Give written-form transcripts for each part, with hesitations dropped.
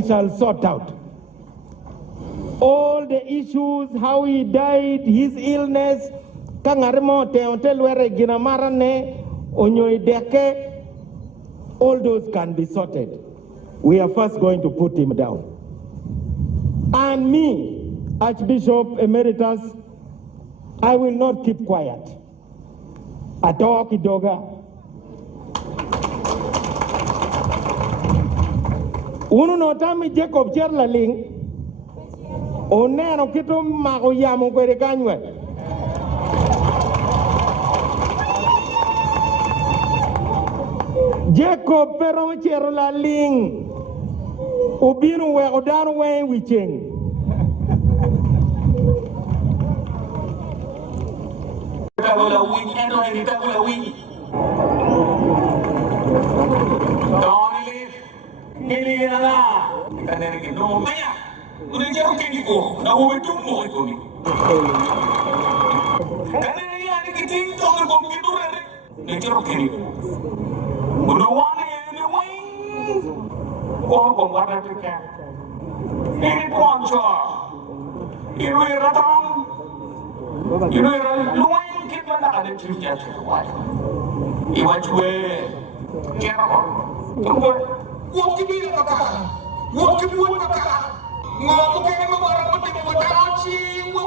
we shall sort out. All the issues, how he died, his illness, all those can be sorted. We are first going to put him down. And me, Archbishop Emeritus, I will not keep quiet. Atoki doga. Unu notami Jacob Cherlaling, oneno kito magoyamo kwere kanywe. Jacob pero Cherlaling, ubinu we odanu we wicheng. Tabula wing, endo en tabula wing. Don't leave. Kini na. Kanere ke no maya. Udah jauh kini ko. Na wo betul mo ko ni. Kanere ya ni kiting tong ko gitu re. Na jauh kini ko. Berwana ni wing. Ko wada te ka. Ini poncho. Iru ratang. Iru luai. Kita nak ada cerita sesuai. Iwan cuy, kira apa? Tunggu. Wah kibir apa? Wah kibir apa? Ngomong ke mana orang penting bertahan sih? Wah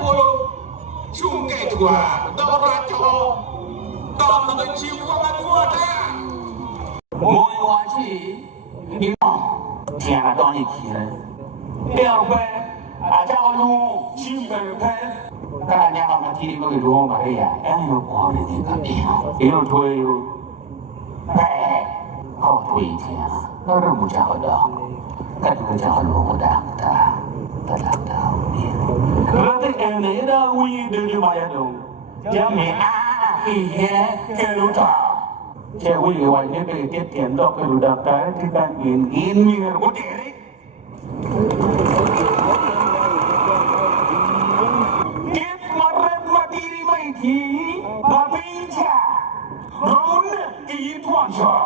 polo. Cungke tua, dah rajo, dah nak cium orang tua dah. Mau wajib, ini tiada doni kira. Biar aja orang cium berpen. Karena orang mati itu dua Maria, yang orang ini tak itu tuh kau tuh ini, orang muda ada, kan muda ada muda ini. Berarti ini dah wih dari mana dong? Jangan iya keluar. Cewek wajib berikut tiendok keluar kita ini berdiri. Babinja, Rona, Ituancha.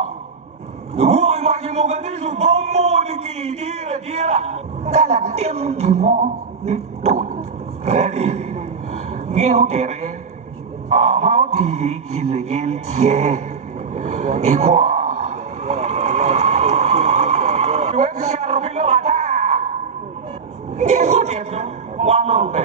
Woi macam orang tu bomo ni dia. Kalau tem demo itu ready. Geu tere, mau di gilgil dia. Ikut. Dua cara bila ada. Geu tere, wano pe.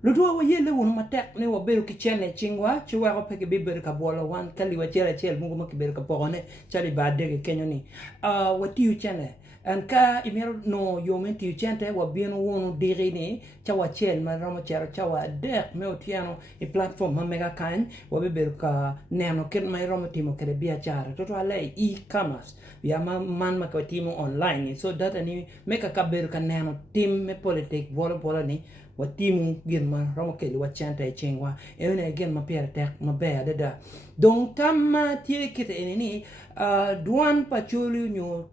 Ludwa wa yele won matek ne wa beru kichene chingwa chwa ko peke biber ka bola wan kali wa chel mungu makiber ka pogone chali bade ke kenyo ni wa tiu chene an ka imero no yomen tiu chente wa bieno wonu diri ni chawa chel ma ramo chero chawa dek me otiano e platform ma mega kan wa beber ka neno ken mai ramo timo kere bia chara to ale e-commerce ya man ma ka timo online so data ni meka ka beru ka neno tim me politik bola ni wa timu gin ma ramo ke wa chanta e chengwa e ne gin ma pier tek ma be da donc tamma tie kite enini duan pachuli nyo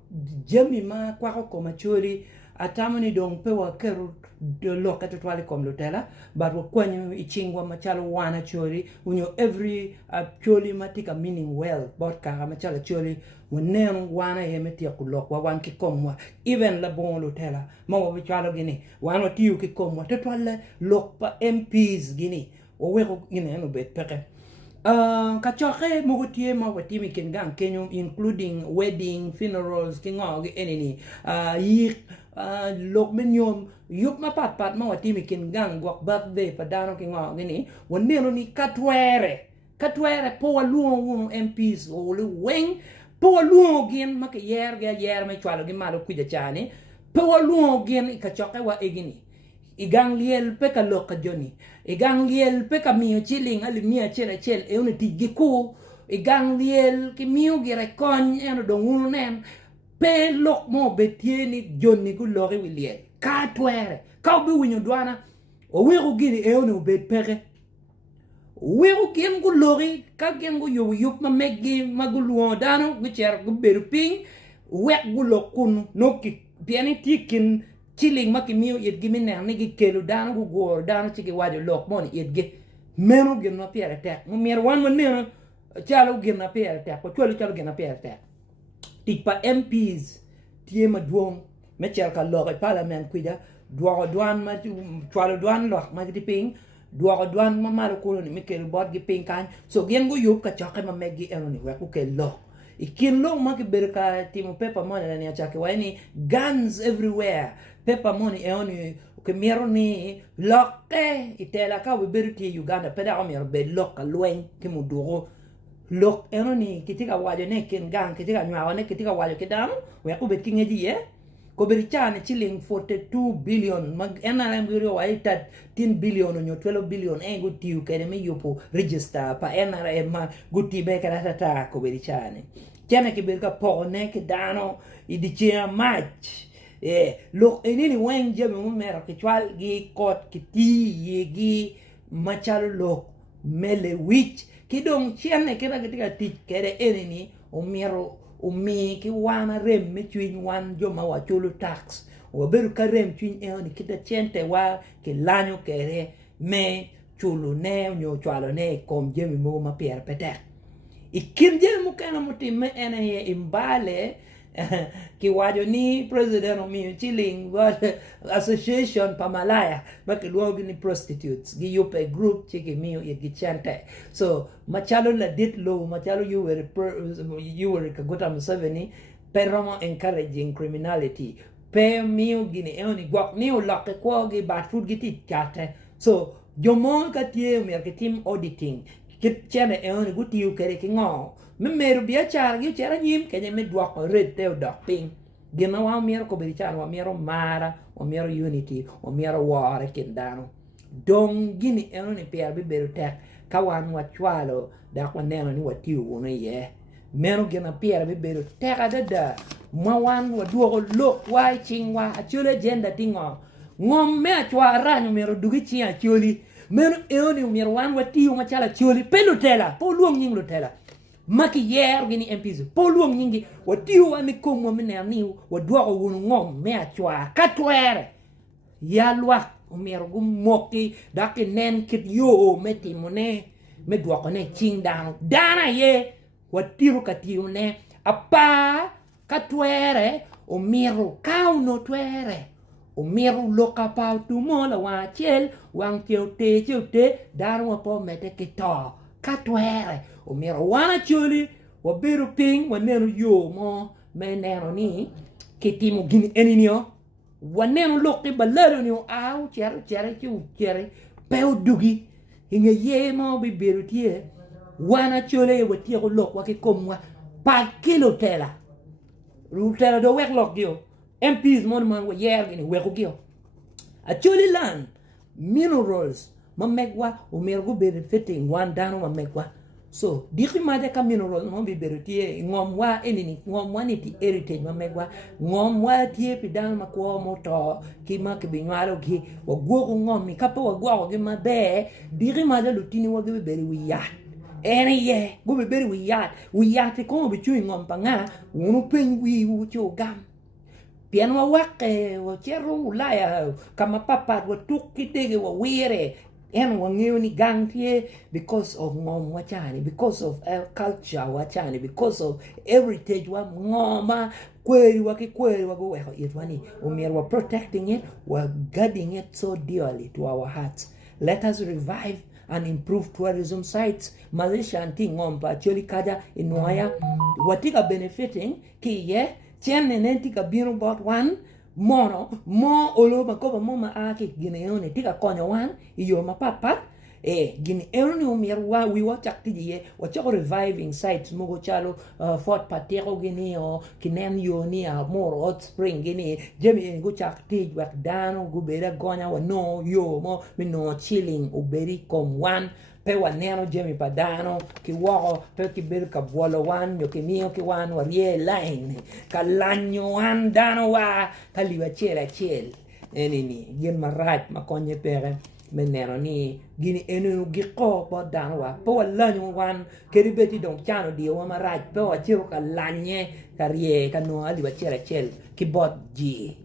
jami ma kwa ko ma chuli atamani donc pe wa keru de lokata twale kom lotela but wa kwanyo i chengwa ma chalo wana chuli unyo every chuli matika meaning well but ka ma chala chuli wonen wana yemetia kulok wa wan ki komwa even la bon lotela ma wa chalo gini wana tiu ki komwa to twale lok pa MPs gini o wego gini no bet peke ka choke mugutie ma watimi kengang kenyo including wedding funerals kingo enini yi lok menyom yup ma pat ma watimi kengang gok birthday padano kingo gini woneno ni katwere po waluo MPs o le weng po luo gin ma ke yer me chwalo gi malo kuja chani po luo gin ka choke wa egini igang liel pe ka loka joni igang liel pe ka miyo chiling ali mia chel e un ti giku igang liel ki miyo gi rekon eno dongunu nen pe lok mo betieni joni ku lori wiliel ka twere ka bi winyo dwana o wego gini e onu bet pere wego gen ku lori ka gen ku yup ma meggi maguluo dano gu cher gu beru ping wek gu lokun no ki piani tikin chilling makimiyo yet gimme ne gi kelu dano gu go dano chiki wadi lok mon yet ge meno gen na piere tek mo mer wan mo ne chalo gen na piere tek ko chalo gen na piere tek tikpa MPs tie maduong mechel ka lo parliament kuida duo duan ma chwalo duan lo ma di ping duo duan ma maro ko ni mikel bot gi ping kan so gen go yup ka chake ma megi enoni we ku ke lo ikin lo ma ke berka timo paper money na chake wa ni guns everywhere paper money enoni ke miero ni loke itela ka we berti Uganda peda o miero be loka lwen ke muduro lok enoni kitika wajo ne ken gang kitika nyawa ne kitika wajo kedam we ku bet kingeji ye ko berichane chilling 42 billion mag NRM giro wa ita 10 billion nyo 12 billion go tiu kene me yopo register pa NRM ma guti be kala ta ko berichane kene ke berka po ne ke dano idichia match look enini wen je me mera ke twal gi kot kiti yegi machal lok mele wich kidong chiene kira kitika tik kere enini omiro umi ki wana rem me chwin wan joma wa chulu tax wa beru ka rem chwin ni kita chente wa ke lanyo kere me chulu ne nyo chwalo ne kom jemi mo ma pier petek ikin jemi kana mutimme ene ye imbale ki wajo ni president of mi chilling what association pamalaya baki luogi ni prostitutes gi yupe group chiki miyo ye gichante so machalo la dit low machalo you were kagota Museveni peromo encouraging criminality pe miyo gini eoni gwak ni uloke kwa gi bad food giti chate so jomon katie umiya ke team auditing kit chene eoni guti yu kere ki ngo meru bia char gi chera nyim kenye me dwako red teo dok ping gina wa miero ko berichar wa miero mara wa miero unity wa miero ware kindano dong gini eno ni pier bi beru tek ka wan wa chwalo dak wa neno ni watiu wono ye meno gina pier bi beru tek adada ma wan wa duogo lok wa chingwa achule jenda tingo ngom me achwa ranyo miero dugi chi achuli meno eno ni miero wan watiu machala chuli pelu tela po luong nying tela maki yer gini MPs po luong nyingi watiu wa mikom wa minaniu wa duogo wunu ngom me achwa katwere ya lwak umiero gumoki daki nen kit yo meti mone me duogo ne ching dana ye watiru katiu ne apa katwere umiero kauno twere umiero loka pau tumola wa chel wang te daru wa po mete kito katwere umiero wana chuli wabiru ping wanenu yo mo me neno ni kitimu gini eninio wanenu loki balero ni au chere peu dugi hinga ye mo bibiru tie wana chole watie ko lok wake komwa pa kilo tela rutela do wek lok dio MPs mon man wa yer gini weko gio a chole land minerals mamegwa umergo benefiting one dano mamegwa so diki maja ka mineral mo bibiru tie ngom wa enini ngom wa ni ti heritage mamegwa ngom wa tie pidan makwo moto kima kibinwalo gi wagwo ngom mi kapo wagwo gi mabe diki maja lutini wa gi beri wiya ene ye go beri wiya te ko bi chui ngom panga unu pen wi u cho gam pian wa wake wa chero ulaya kama papa wa tukitege wa wire en wangiu ni gang tie because of ngom wachani because of culture wachani because of heritage wa ngoma kweli wago weho itwani umier protecting it we're guarding it so dearly to our hearts. Let us revive and improve tourism sites. Malaysia anti ngompa choli kaja inwaya watika benefiting ki ye chene nentika bino about one mono mo olo makoba moma aki gine yone tika konyo wan iyo mapapat gine yone umirwa wiwa chakti ye wachako reviving sites mogo chalo Fort Patero gine o kinen yoni a more hot spring gine jemi go chakti wak dano gubera gonya wa no yo mo mino chilling uberi kom wan pe waneno jemi padano ki wako pe ki ber ka bolo wan yo ki mio ki wan wa rie line ka lanyo wan dano wa ka liwa chela enini gen maraj makonye pere meneno ni gini enu giko po dano wa po lanyo wan keri beti dong chano di wa maraj pe wa chiro ka lanye ka rie ka no liwa chela ki bot ji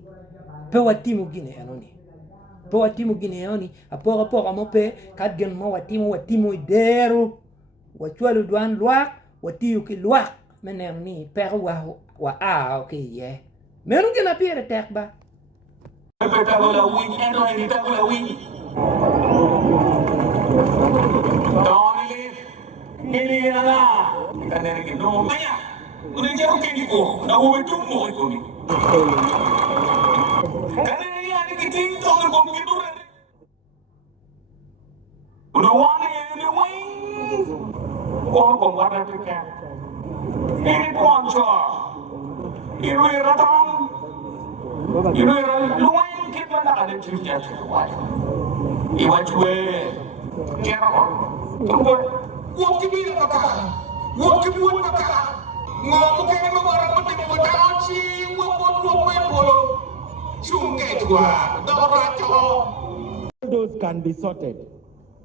pe wa timu gini enoni po watimu gineoni apora mope kadgen mo watimu deru wachwalu duan luak watiu ki luak menem ni per wa okay yeah meron gina piere tek ba Peta wala wing, eno ay nita wala wing. Donnie, hindi na. Kita na rin no, maya. Unang jaro kini ko, nahuwito mo ito ni. Kana yan ikiting tong kong gidura. Unawana yan wing. Kung wala tika. Ini poncho. Iru ratang. Iru luwing kita na kada chifja chifwa. Iwa chwe. Kero. Tunggu. Wong kibira maka. Wong kibuat maka. Ngomong kayak orang penting buat aci. Wong polo. Chungke juga. Doracho. All those can be sorted.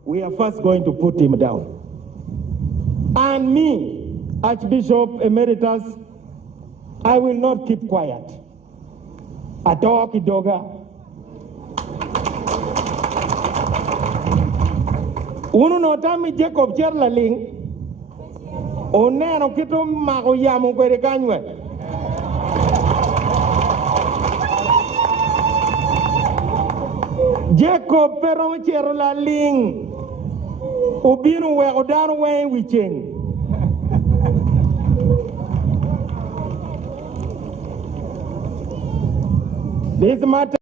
We are first going to put him down. And me, Archbishop Emeritus, I will not keep quiet. Atoa kidoga. Uno notami Jacob Cherla Ling. Oneno kito makoyamu kwere kanywe. Jacob pero Cherla Ling. Ubinu we odano we wicheng. This matter